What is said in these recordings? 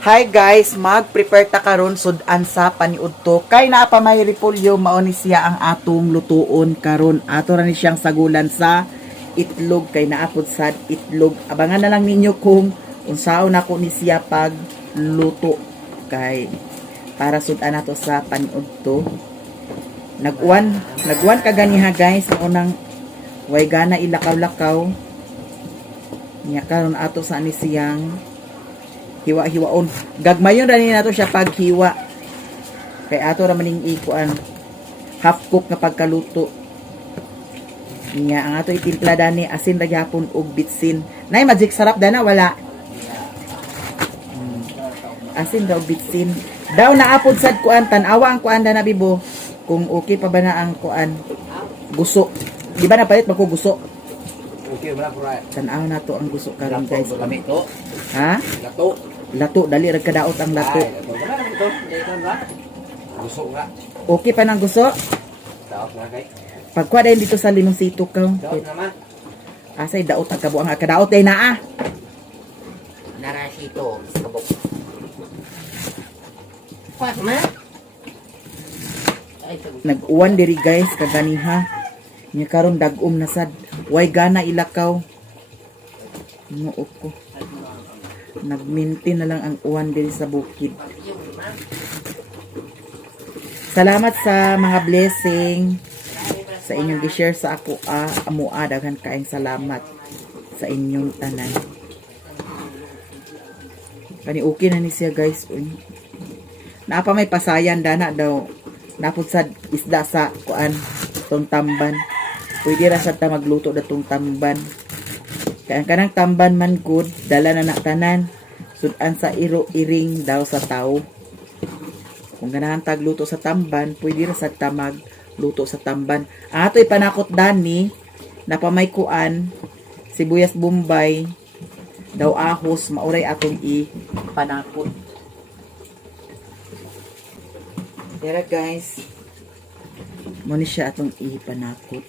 Hi guys, mag-prepare ta karon sudan sa paniudto. Kay naa pa may repolyo mao ni siya ang atong lutuon karon. Ato ra ni siyang sagulan sa itlog kay naapod sad itlog. Abangan na lang ninyo kung unsaon ako ni siya pag luto kay para sudan nato sa paniudto. Nagwan kaganiha guys, unang way gana ilakaw-lakaw. Nya karon ato sa ni siyang hiwa-hiwaon. Gagmayon ra ni nato siya paghiwa. Kay ato ra maning ikuan half cook nga pagkaluto. Nya ang ato itimpla dani asin ra gyapon og bitsin. Nay magic sarap dana wala. Asin ra og bitsin. Daw naapod sad kuan tan-awa ang kuan dana bibo. Kung okay pa ba na ang kuan guso. Di ba napalit magko guso? Okay, wala po right. Tan-aw na to ang guso karon guys. Lami to. Ha? Lato. Lato, dali ra kadaot ang lato. Ay, lato. Wala naman to. Dito ba? Gusto nga. Okay pa nang guso? Daot nga kay. Pagkuha dahil dito sa limonsito ka. Daot naman. Asay daot ang kabuang kadaot day naa. Narasito. Kabok. Pas man. Nag-uwan diri guys kaganiha. Nya karon dag-om na sad. Way gana ilakaw. Nuot ko. Nagminti na lang ang uwan diri sa bukid. Salamat sa mga blessing sa inyong gi-share sa ako amua daghan kaayong salamat sa inyong tanan. Kani okay na ni siya guys. Naapa may pasayan dana daw. Napud sad isda sa kuan tong tamban. Pwede ra sad ta magluto datong tamban. Kaya kanang tamban man good, dala na tanan. Sudan sa iro-iring daw sa tao. Kung ganahan tagluto sa tamban, pwede ra sad ta magluto sa tamban. Ato'y panakot dani na pamaykuan sibuyas bombay daw ahos mauray atong panakot. Tara guys. Muna siya atong ipanakot.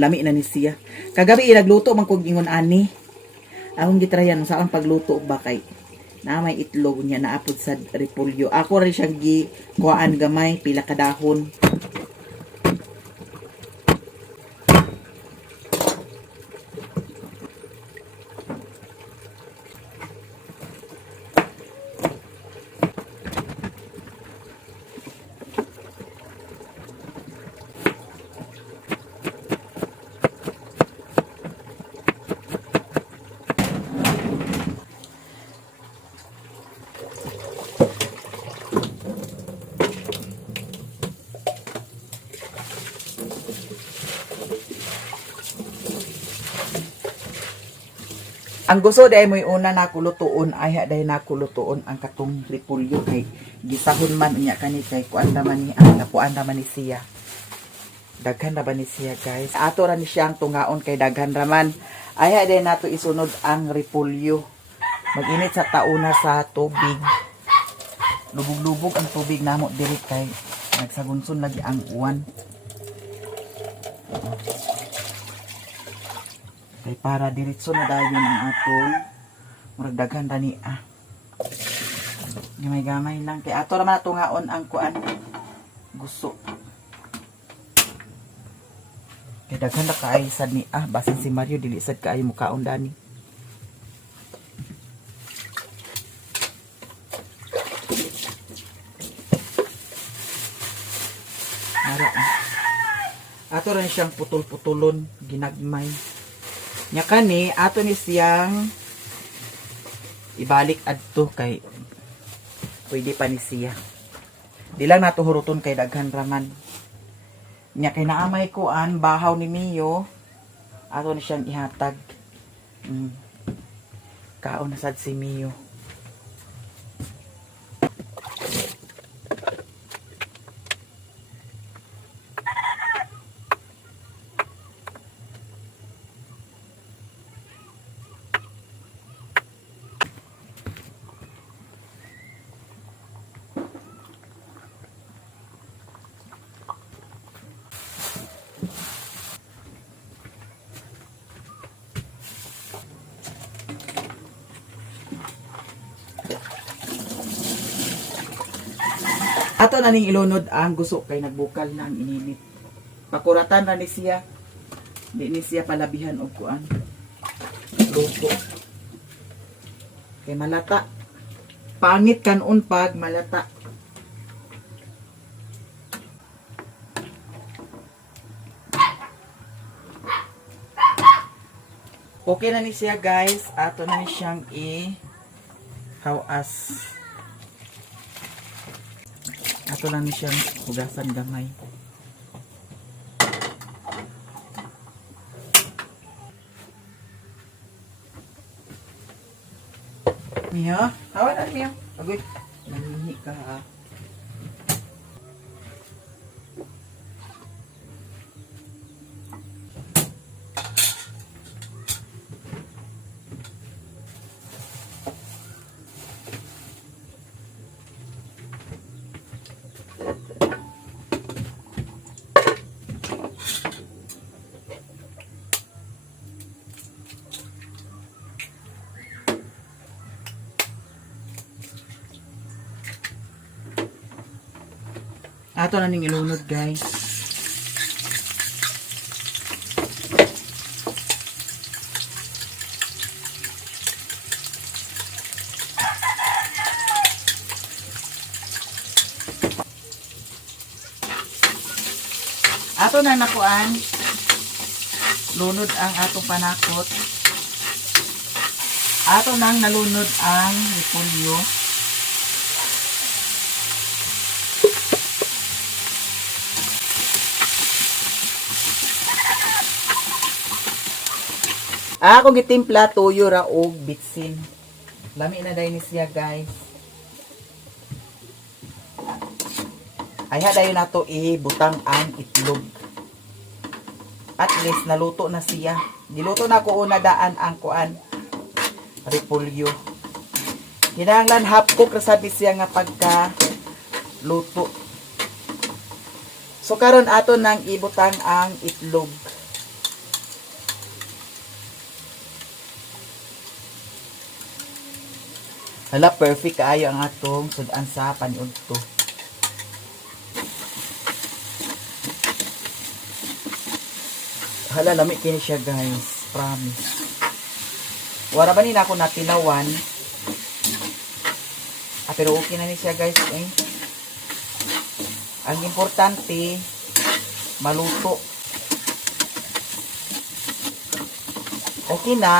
Lami na ni siya. Kagabi nagluto man kog ingon ani. Akong gitrayan sa ang pagluto ba kay na may itlog niya naapod sa repolyo. Ako rin siyang kuhaan gamay pila ka dahon. Ang gusto dahil mo'y una na kulutuon, ay dahil na kulutuon ang katong repolyo kay gisahon man niya kani kay kuan naman ni napuan naman ni siya. Daghan na ba ni siya guys? Ato ra ni siyang tungaon kay daghan raman. Ay dahil nato isunod ang repolyo. Mag-init sa tauna sa tubig. Lubog-lubog ang tubig namo diri kay nagsagunson lagi ang uwan. Kay para diretso na dayon ang atong murag daghan dani gamay-gamay lang kay ato ra man tungaon ang kuan gusto kay daghan na kaay sad ni basin si Mario dili sad kaay mukaon dani. Ara ato ra ni siyang putol-putulon ginagmay. Nya kani ato ni siyang ibalik adto kay pwede pa ni siya. Di lang nato huruton kay daghan raman. Nya kay naamay kuan bahaw ni Mio ato ni siyang ihatag. Kaon na sad si Mio. Ato na ning ilunod ang gusto kay nagbukal ng ininit. Pakuratan ra ni siya. Di ni siya palabihan og kuan. Luto. Kay malata. Pangit kanon pag malata. Okay na ni siya guys. Ato na ni siyang hawas. Ato lang ni siyang hugasan gamay. Niya, hawa na niya. Agoy, nangihi ka ha. Ato na ning ilunod guys. Ato na nakuan. Lunod ang atong panakot. Ato nang nalunod ang repolyo. Ako gitimpla tuyo ra og bitsin. Lami na dai ni siya guys. Ay dayon nato ibutang ang itlog. At least naluto na siya. Diluto na ko una daan ang kuan repolyo. Kinahanglan half cook ra sabi siya nga pagka luto. So karon ato nang ibutang ang itlog. Hala, perfect kaayo ang atong sudan sa paniudto. Hala, lami kini siya guys. Promise. Wara ba ni na ako natinawan? Pero okay na ni siya guys. Ang importante, maluto. Okay na.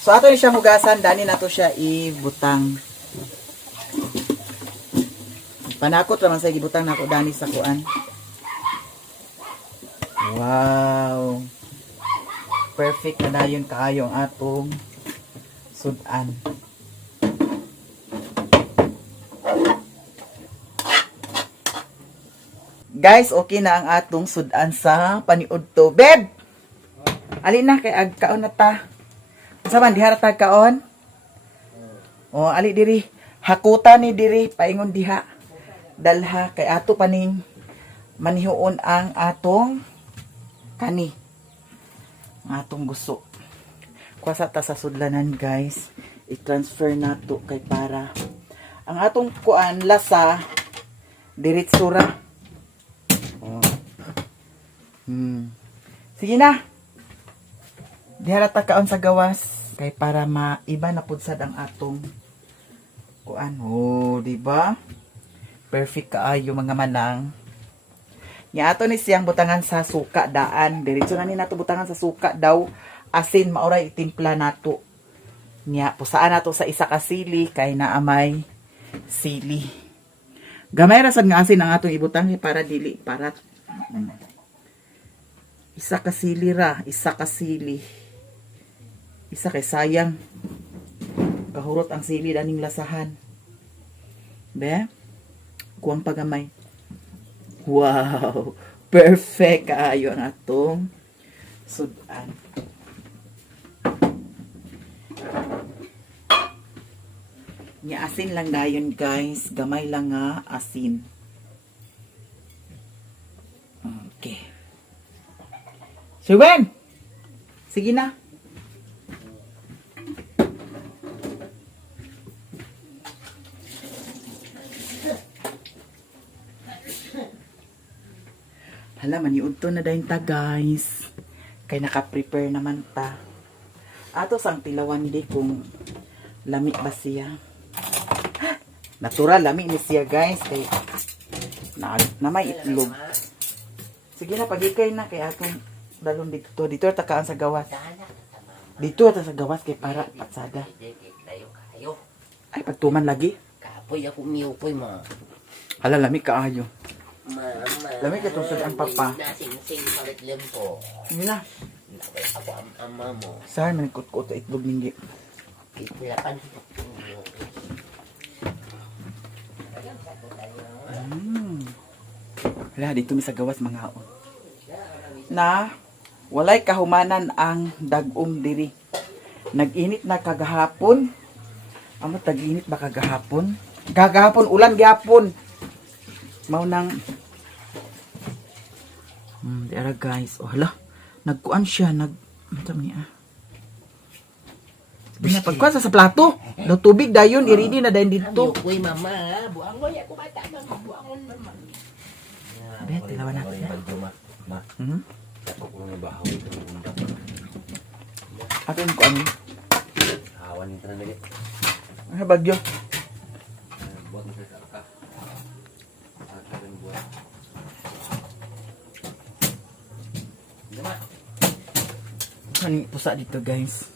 So, ato yung siyang hugasan, dani na to siya ibutang. Panakot naman sa ibutang na ako, dani sa kuan. Wow! Perfect na dayon kaayo ang atong sudan. Guys, okay na ang atong sudan sa paniudto. Beb! Alin na, kay agkaon na ta. Saman diha ta kaon. O ali diri hakuta ni diri paingon diha. Dalha kay ato paning manihuon ang atong kani. Ang atong gusto. Kuwasa ta sa sudlanan guys. I-transfer nato kay para ang atong kuan lasa diretso ra. Oh. Sige na. Diha ta kaon sa gawas. Kay para maiba na pud sad ang atong kuan. Oh, di ba? Perfect kaayo mga manang. Nya ato ni siyang butangan sa suka daan. Diretso na ni nato butangan sa suka daw. Asin mauray itimpla nato. Nya pusaan nato sa isa ka sili kay naamay sili. Gamay ra sad nga asin ang atong ibutang para dili para isa ka sili ra, isa ka sili. Isa kay sayang. Kahurot ang sili daning lasahan. Be? Kuwang pagamay. Wow! Perfect kaayo ang atong sudan. Nya asin lang dayon guys. Gamay lang nga asin. Okay. Siwen! Sige na. Hala, maniud to na dayon ta, guys. Kay naka-prepare naman ta. Ato sang tilawan di kung lami ba siya. Natural lami ni siya, guys. Kay na may itlog. Sige na, pagikay na kay atong dalon dito. Dito ta kaan sa gawas. Dito ta sa gawas kay para patsada. Kayo. Ay, pagtuman lagi. Kapoy ako miupoy ma. Hala, lami kaayo. Mama. Lamig ka tusod ang papa. Nasing-sing palit limpo. Hindi na. Nakay ako ang ama mo. Saan man kut-kut sa itlog ningi. Ipilapan. Hala, dito mi sa gawas mga on. Na walay kahumanan ang dagom diri. Nag-init na kagahapon. Amo tag-init ba kagahapon? Kagahapon ulan gyapon. Mao nang di ara guys. Oh hala, nagkuan siya, ano niya? Sabi na pagkuan sa plato. Daw tubig dayon, iridi na dayon dito. Uy mama, buang mo ya kumata mama, buang mo mama. Bet, tilawan na. Ma. Ako ko nga bahaw ito ng bunda. Ato yung kuan. Hawan nito na nili. Ano bagyo? Buat mo sa ka. Aka rin buat. Dama. Ano pusa dito guys?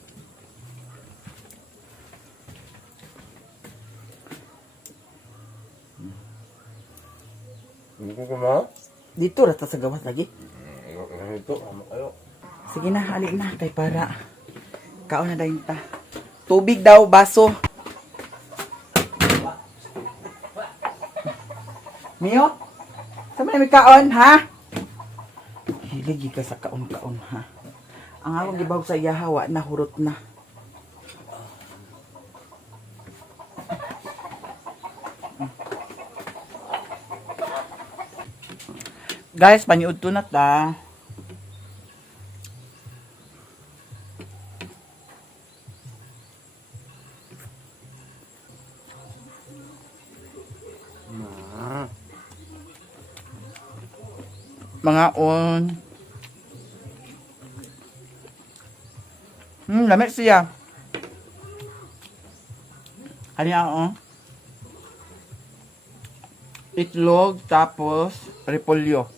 Hindi ko kuma. Dito rata sa gawas lagi. Ito, ama kayo. Sige na, hali na. Kay para. Kaon na dayon ta. Tubig daw, baso. Mio? Saan mo na may kaon, ha? Hiligi ka sa kaon-kaon, ha? Ang akong gibawag sa iyahawa, nahurot na. Guys, paniud to na ta. Mga on. Lamig siya. Ano yan, oh? Itlog, tapos repolyo.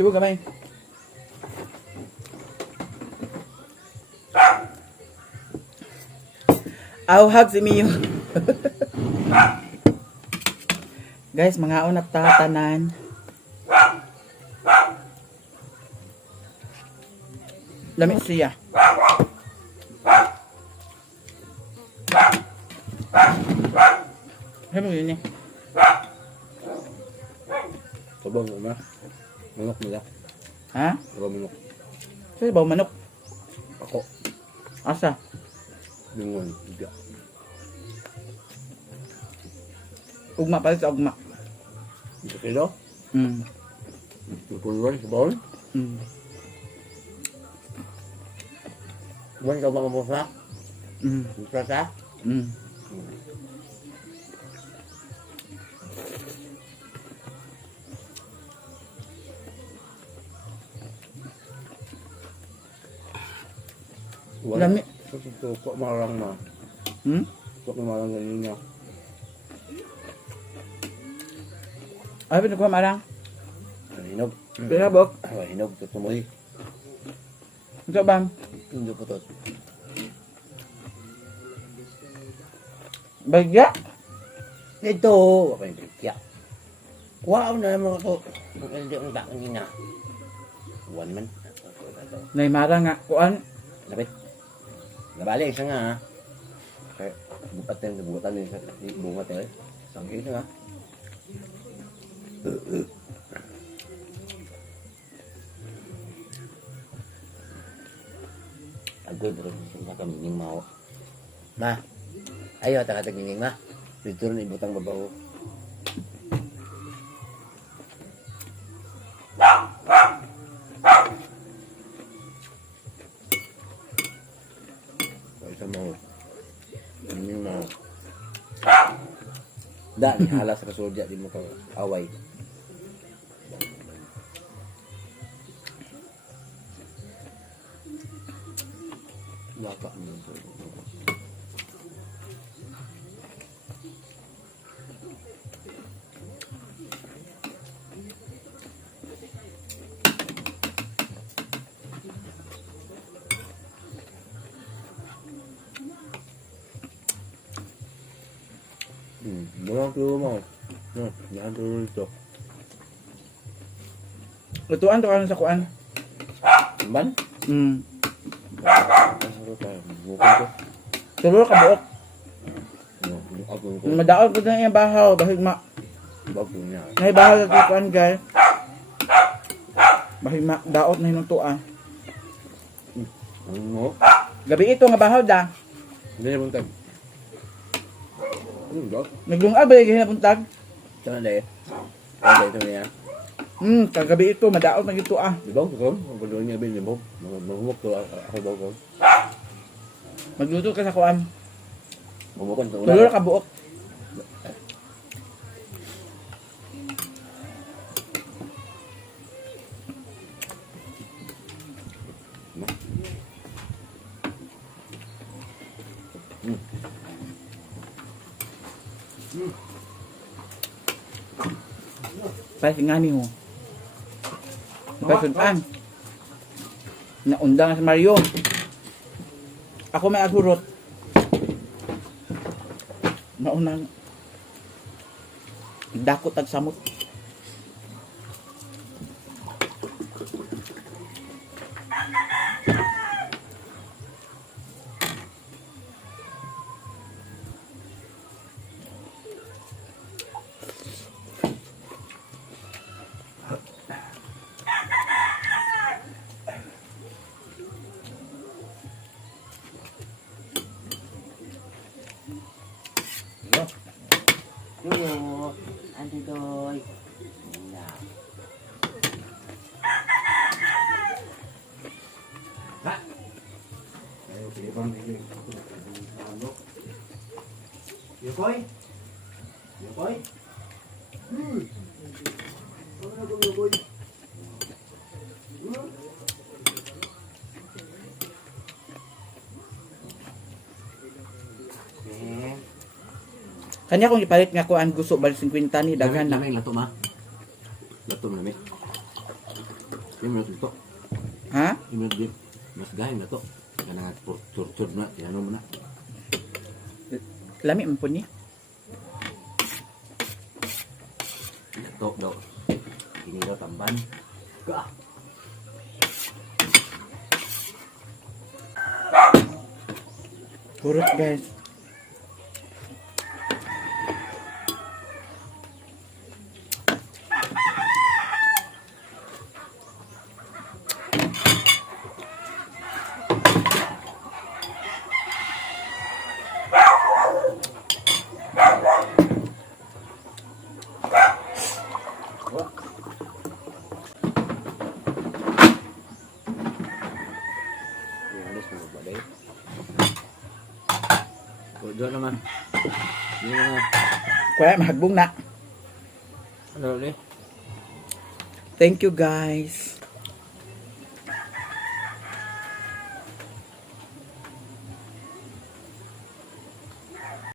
Coba kamay. Awhag si Mio. Guys, mga unap tanan. Lamig siya. Ano yun eh? Sabang mo na. Manok nila. Ha? Sabang manok. Saan ba manok? Ako. Asa? Lingon. Hindi. Ugma pala sa ugma. Hindi kilo. Mm. Pulwan sa bawal. Mm. Buwan ka ba ang busa? Mm. Busa ka? Mm. Lami. Kok marang na. Hmm? Kok marang ganyan na. Ay, pinagkuha marang. Hinog. Pinabok. Hinog. Tutumoy. Ito ba? Hindi po to. Bagya? Ito. Apa yung kaya? Wow na naman ito. Hindi ang daan niya. One man. Nay marang nga. Kuan. Lapit. Nabali isa nga ha. Okay. Bukat yung bukutan yung bunga tayo. Sangin nga. Agoy bro. Sumpa kami ng mao. Ma. Ayaw takatag nining ma. Dito rin ibutang babaw. mo. Ano yung mga... Da, ni halas ka soldier, di mo ka away. Laka mo. Walang tulo mo. Yan tulo ito. Lutuan to ka sa kuan. Ban? Ano tayo? Bukod ko. Tulo ka buok. Ako ko. Madaol ko na yung bahaw. Bahig Bago niya. may bahaw sa kuan guys. Bahig daot na yung tuan. Ano mo? Gabi ito nga bahaw da. Hindi na buntag. Ano ba? Naglungag ba yung hinapuntag? Saan na dahil? Ano ito niya? Kagabi ito, madaot na ito ah. Di ba? Ito? Ang pagdawin niya bin, di ba? Mamumok to ako daw ko. Magluto ka sa kuan. Mamukon to. Tulo ka buok. Pwede nga niyo. Pwede sudan. Naundang sa Mario. Ako may agurot. Naunang dakot ag samot. Yo, andi doy. Ya. Ha? Ayo pilih ini. Yo boy. Yo boy. Ano ko yo boy? Kanya kung ipalit nga ko ang gusto bal 50 ni daghan na. May lato ma. Lato na mi. Yung lato. Ha? Yung lato. Mas gahin lato. Kana tur na, tinano mo na. Lami man po ni. Lato daw. Ini daw tamban. Ka. Kurot guys. Doon naman. Yun naman. Kuya mahagbong na. Ano ulit? Thank you guys.